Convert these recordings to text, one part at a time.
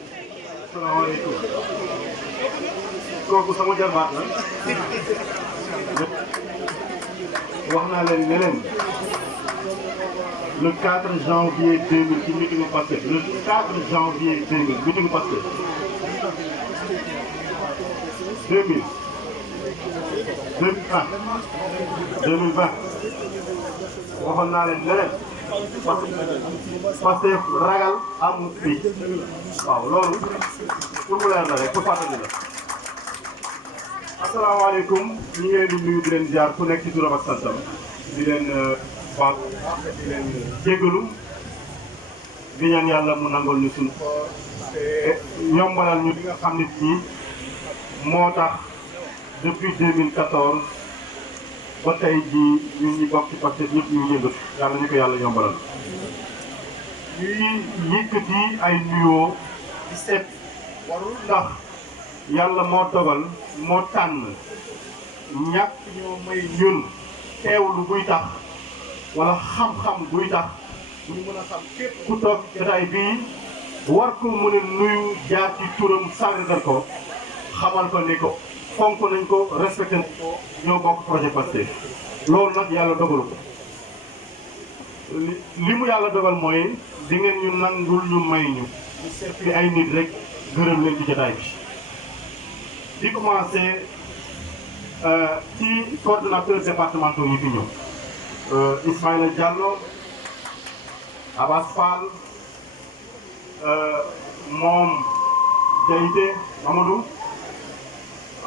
Assalamualaikum. Kooku sama jarbaat la wax naa leen ne leen le 4 janvier 2000 ci meeting Pastef le 4 janvier 2000 meeting Pastef 2000 2020 waxoon naa leen ne leen Pastef ragal amul fii waaw loolu pour mu leer la rek pour fàttali la. asalaamaaleykum ñu ngi leen di nuyu di leen ziar ku nekk ci turam ak santam di leen baal di leen jégalu di ñaan yàlla mu nangol ñu suñu yombalal ñu li nga xam nit ñi moo tax depuis 2014 ba tey jii ñun ñi bokk ci Pastef ñëpp ñu yëngatu yàlla ñu ko yàlla yombalal. ñuy yëkkati ay nuyoo di seet warul ndax yàlla moo dogal moo tànn ñàkk ñoo may ñun teewlu buy tax wala xam-xam buy tax ñu mën a xam képp ku toog jotaay bii war ko mën a nuyu jaar ci turam sargal ko xamal ko ni ko fonk nañ ko respecté nañ ko ñoo bokk projet Pastef loolu nag yàlla dogalu ko li mu yàlla dogal mooy di ngeen ñu nangul ñu may ñu seet fi ay nit rek gërëm leen ci jotaay bi di commencé ci coordonnateur départementaux yi fi ñëw Ismaïla Diallo Abass Fall moom Diaité Amadou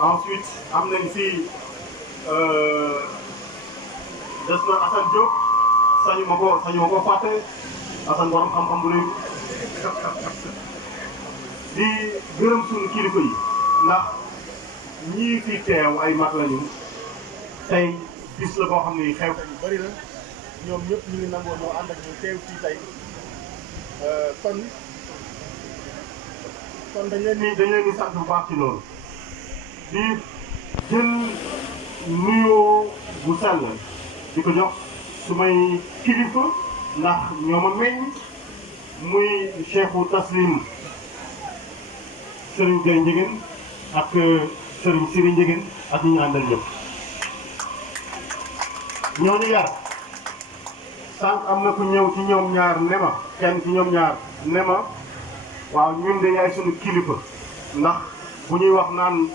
ensuite am nañ fi des na Assane Diop sañu ma ko fàtte Assane borom xam-xam bu rëy di gërëm suñu kilifa yi ndax ñii fi teew ay mag lañu tey bis la boo xam ne xew yu bëri la ñoom ñëpp ñu ngi nangoo ñoo ànd ak ñu teew fii tey kon dañ leen di sant bu baax ci loolu di jël nuyoo bu sell di ko jox su may kilifa ndax ñoo ma meññ muy cheikhu taslim Serigne Gueye Ndiéguène ak Serigne Siri Ndiéguène ak ñi ñu àndal ñëpp ñooñu yar sànq am na ku ñëw ci ñoom ñaar ne ma kenn ci ñoom ñaar ne ma waaw ñun de yaay suñu kilifa ndax bu ñuy wax naan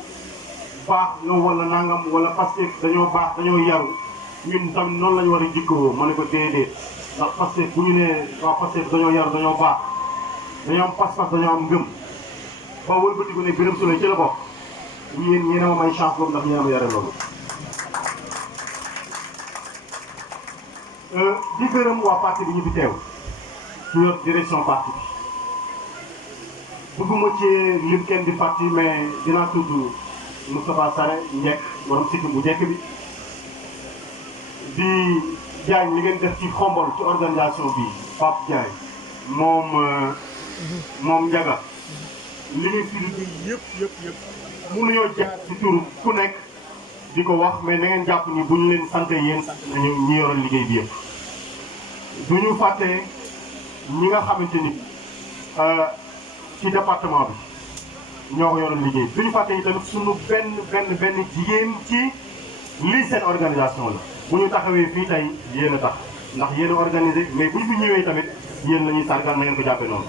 baax ñoo wala nangam wala Pastef dañoo baax dañoo yaru ñun tam noonu la ñu war a jikkoo ma ne ko déedéet ndax Pastef bu ñu nee waa Pastef dañoo yaru dañoo baax dañoo am pas-pas dañoo am ngëm ba wëlbatiku ne Birame Souleye ci la bokk yéen ñi ne ma may chance boobu ndax yéen a ma yare loolu. di gërëm waa parti bi ñu fi teew ci yor direction parti bi bëgguma ci lim kenn di parti mais dinaa tudd Moustapha Sarré njekk borom sikkim bu njekk bi di Diagne li ngeen def ci xombol ci organisation bi Pape Diagne moom Ndiaga li ngeen fi liggéey yëpp mënuñoo jaar ci turu ku nekk di ko wax mais na ngeen jàpp ni bu ñu leen sant yéen sant nañu ñi yoroon liggéey bi yëpp du ñu fàtte ñi nga xamante ni ci département bi ñoo ko yoroon liggéey du ñu fàtte ni tamit suñu benn jigéen ci lii seen organisation la bu ñu taxawee fii tey yéen a tax ndax yéen a organisé mais bu ñu fi ñëwee tamit yéen la ñuy sargal na ngeen ko jàppee noonu.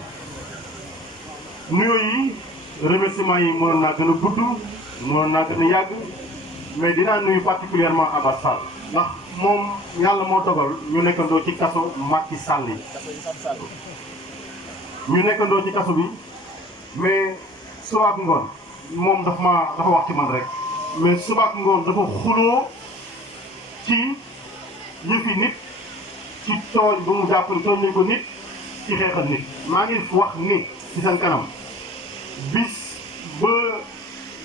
nuyoo yi remerciement yi mënoon naa gën a gudd mënoon naa gën a yàgg mais dinaa nuyu particulièrement Abass Fall ndax moom yàlla moo dogal ñu nekkandoo ci kaso Macky Sall yi ñu nekkandoo ci kaso bi mais suba ak ngoon moom dafa wax ci man rek mais suba ak ngoon dafa xuloo ci yëfi nit ci tooñ bu mu jàpp ni tooñ nañ ko nit ci xeexal nit maa ngi wax ni ci seen kanam bis ba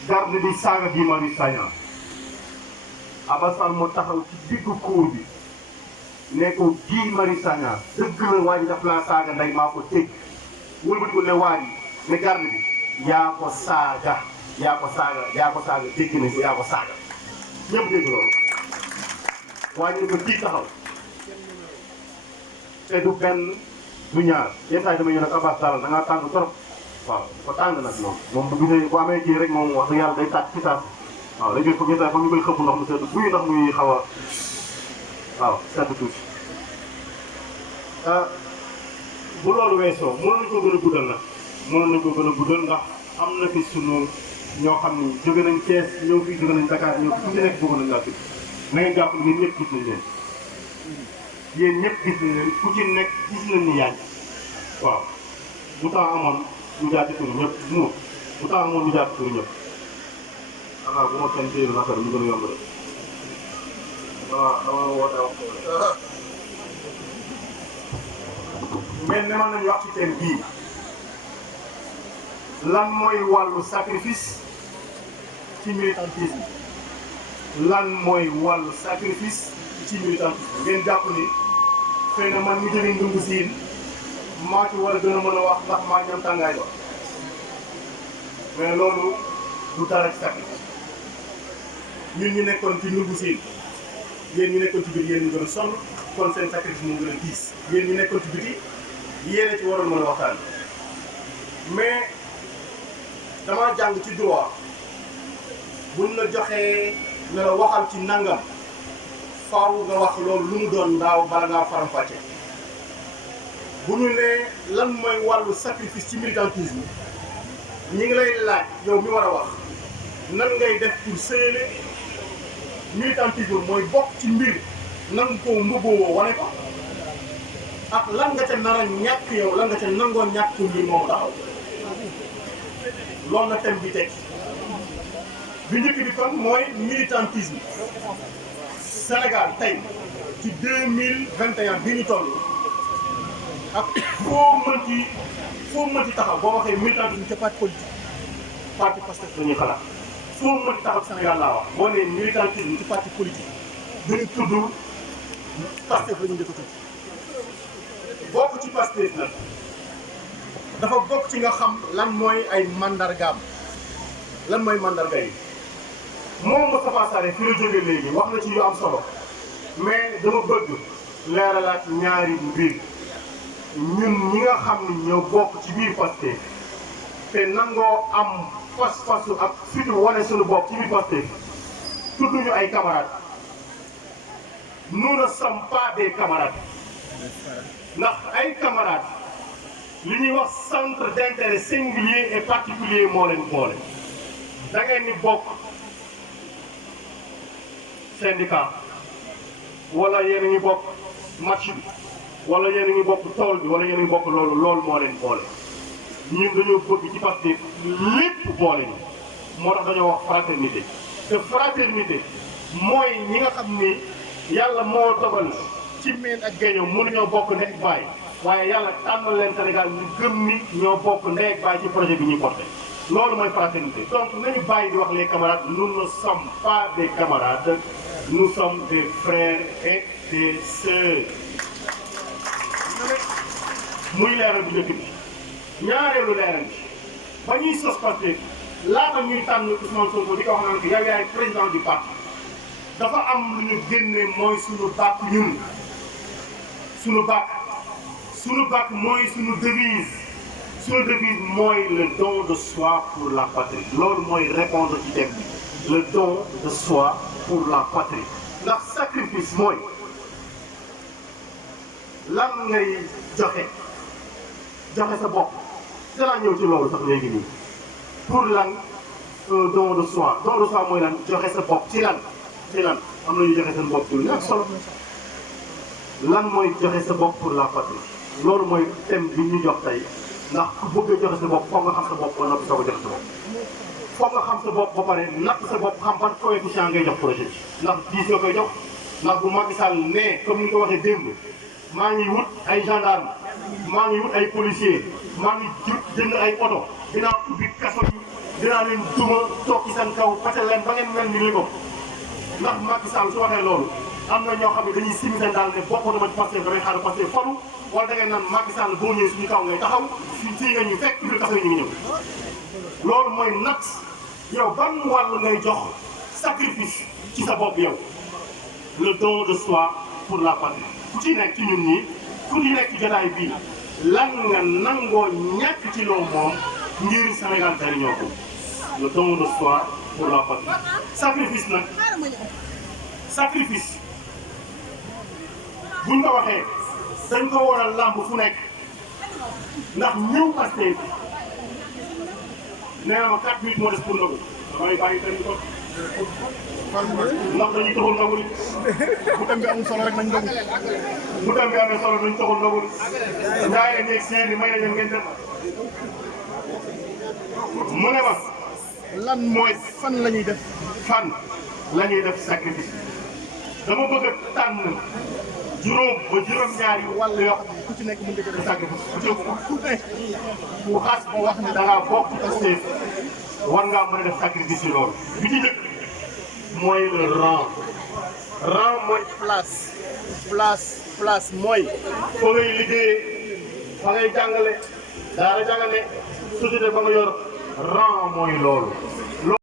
garde di saaga Guy Marius Sagna Abass Fall moo taxaw ci diggu cour bi ne ko Guy Marius Sagna dëgg la waa ji daf laa saaga ndey maa ko dégg wëlbati ko ne waa ji ne garde bi yaa ko saaga dégg nañ ko yaa ko saaga ñëpp dégg loolu waaye ñu ko kii taxaw te du benn du ñaar yenn saa yi damay ñëw nag Abass Tall da ngaa tàng trop waaw ko tàng nag moom bu gisee bu amee kii rek moom wax dëgg yàlla day tàcc ci saas waaw léegi foog ñu foog ñu koy xëpp ndox mu sedd buy ndox muy xaw a waaw sedd tuuti bu loolu weesoo mënoon nañu ko gën a guddal nag mënoon nañu ko gën a guddal ndax am na fi sunu ñoo xam ni jóge nañ Thiès ñëw fii jóge nañ Dakar ñëw ku ci nekk bëgg nañ laa tudd na ngeen jàpp ni ñëpp gis nañ leen yéen ñëpp gis nañ leen ku ci nekk gis nañ ni yaañ waaw bu temps amoon ñu jaar ci tur ñëpp bu temps amoon ñu jaar ci tur ñëpp xanaa bu ma kenn téye naka ñu gën a yomb rek dama woote wax mais ne man nañu wax ci thème bii lan mooy wàllu sacrifice ci militantisme lan mooy wàllu sacrifice ci militantisme ngeen jàpp ni xëy na man mi jóge Ndungu Siin maa ci war a gën a mën a wax ndax maa ñam tàngaay ba mais loolu du dara ci sacrifice ñun ñu nekkoon ci Ndungu Siin yéen ñu nekkoon ci biir yéen ñu gën a sonn kon seen sacrifice moo gën a diis yéen ñu nekkoon ci biti yéen a ci waroon mën a waxtaan mais damaa jàng ci droit buñ la joxee ne la waxal ci nangam faaw nga wax loolu lu mu doon ndaaw bala ngaa faram-fàcce bu ñu nee lan mooy wàllu sacrifice ci militantisme ñi ngi lay laaj yow mi war a wax nan ngay def pour sëyale militantisme mooy bokk ci mbir nangu koo mbubboo wane ko ak lan nga ca nar a ñàkk yow lan nga ca nangoo ñàkk pour mbir moomu taxaw loolu la thème bi teg bi njëkk bi kon mooy militantisme Sénégal tey ci 2021 bi ñu toll ak foo mënti taxaw boo waxee militantisme ca parti politique parti Pastef la ñuy xalaat foo mënti taxaw Sénégal laa wax boo nee militantisme ci parti politique duñu tudd Pastef la ñu njëkk a tudd bokk ci Pastef nag dafa bokk ci nga xam lan mooy ay mandargaam lan mooy mandarga yi moom Moustapha Sarré fi la jógee léegi wax na ci yu am solo mais dama bëgg leeralaat ñaari mbir ñun ñi nga xam ni ñoo bokk ci biir Pastef te nangoo am pas-pasu ak fitu wane suñu bopp ci biir Pastef tudduñu ay camarades nous ne sommes pas des camarades ndax ay camarades li ñuy wax centre d'intérêt singulier et particulier moo leen boole da ngeen ni bokk syndicat wala yéen a ngi bokk match bi wala yéen a ngi bokk tool bi wala yéen a ngi bokk loolu moo leen boole ñun dañoo bëgg ci Pastef lépp boole ni moo tax dañoo wax fraternité te fraternité mooy ñi nga xam ni yàlla moo dogal ci meen ak géeñoo mënuñoo bokk ndey ak baay waaye yàlla tànnal leen Sénégal ñu gëm ni ñoo bokk ndey ak baay ci projet bi ñuy porté loolu mooy fraternité donc nañu bàyyi di wax les camarades nous ne sommes pas des camarades nous sommes des frères et des sœurs muy leeral bu njëkk bi ñaareelu leeral bi ba ñuy sos Pastef laata ñuy tànn Ousmane Sonko di ko wax naan ko yow yaay président du parti dafa am lu ñu génne mooy suñu bàkk ñun suñu bàkk mooy suñu devise mooy le don de soi pour la patrie loolu mooy répondre ci thème bi le don de soi pour la patrie ndax sacrifice mooy lan ngay joxe sa bopp danaa ñëw ci loolu sax léegi nii pour lan don de soi mooy lan joxe sa bopp ci lan am na ñu joxe seen bopp pour ñàkk solo lan mooy joxe sa bopp pour la patrie loolu mooy thème bi ñu jox tey ndax ku bëgg a joxe sa bopp foog nga xam sa bopp ba noppi soog a joxe sa bopp foog nga xam sa bopp ba pare natt sa bopp xam ban coefficient ngay jox projet bi ndax 10 nga koy jox ndax bu Macky Sall ne comme ni nga ko waxee démb maa ngi wut ay gendarme maa ngi wut ay policier maa ngi jënd ay oto dinaa ubbi kaso yi dinaa leen duma toog ci seen kaw pate leen ba ngeen mel ni li ko ndax Macky Sall su waxee loolu am na ñoo xam ne dañuy simi seen daal ne bokkutuma ci Pastef damay xaar Pastef falu wala da ngay naan Macky Sall boo ñëwee suñu kaw ngay taxaw fii nga ñu fekk ñu taxaw ñu ngi ñëw loolu mooy nat yow ban wàll ngay jox sacrifice ci sa bopp yow le don de soi pour la patrie ku ci nekk ci ñun ñii ku ci nekk ci jotaay bii lan nga nangoo ñàkk ci loo moom ngir Sénégal jariñoo ko le don de soi pour la patrie sacrifice nag sacrifice buñ ko waxee dañ ko war a làmb fu nekk ndax ñëw Pastef nee na ma 4 minutes moo des pour ndogu damay bàyyi tey ko ndax dañuy taxul ndogu ni bu dem bi amul solo rek nañ ndogu bu dem bi amee solo dañ taxul ndogu ni ndaa nekk seen yi may nañ ngeen dem mu ne ma lan mooy fan la ñuy def fan la ñuy def sacrifice dama bëgg a tànn juróom ba juróom-ñaari wàll yoo xam ne ku ci nekk mën nga ko def sacrifice ku ne ku xas ba wax ne da ngaa bokk Pastef war ngaa mën a def sacrifice yi loolu bi ci njëkk mooy le rang mooy place mooy fa ngay liggéeyee fa ngay jàngale daara jàngale société ba nga yor rang mooy loolu